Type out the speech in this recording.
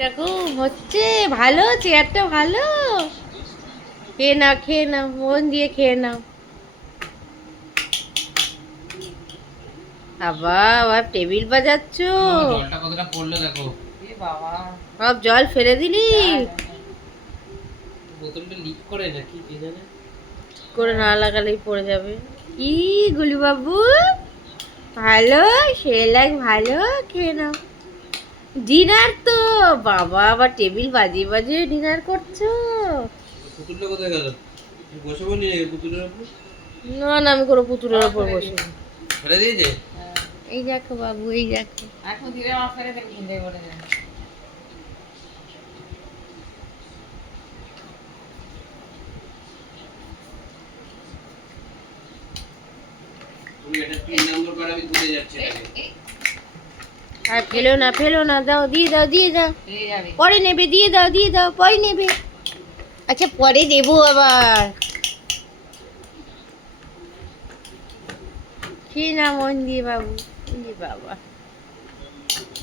এরকম হচ্ছে ভালো, চেয়ারটা ভালো। খেয়ে নাও, খেয়ে নাও, মন দিয়ে খেয়ে নাও। আবার টেবিল বাজাচ্ছ। জলটা কতটা পড়লো দেখো। এ বাবা, সব জল ফেলে দিলি। বোতলটা লিক করে নাকি কে জানে। করে না লাগালেই পড়ে যাবে। কি গুলু বাবু, ভালো সেলাক ভালো, খেয়ে নাও। ডিনার তো বাবা, আবার টেবিল বাজিয়ে বাজিয়ে ডিনার করছো। পুতুলটা কোথায় গেল? বসে বলি পুতুলের উপর। না না, আমি কোনো পুতুলের ওপর বসে। ফেলে দিয়েছে। এই দেখো বাবু, এই দেখো। এখন ধীরে আমার ফেলে দেখে চিন্তাই করে যায়। তুমি এটা 3 নম্বর বার আমি তুলে যাচ্ছি আগে। আর ফেলো না, ফেলো না, দাও, দিয়ে দাও, দিয়ে দাও। পেয়ে যাবে। পরে নেবে, দিয়ে দাও, দিয়ে দাও, পরে নেবে। আচ্ছা, পরে দেবো আবার। খেয়ে না মন দিয়ে বাবু। বাবা।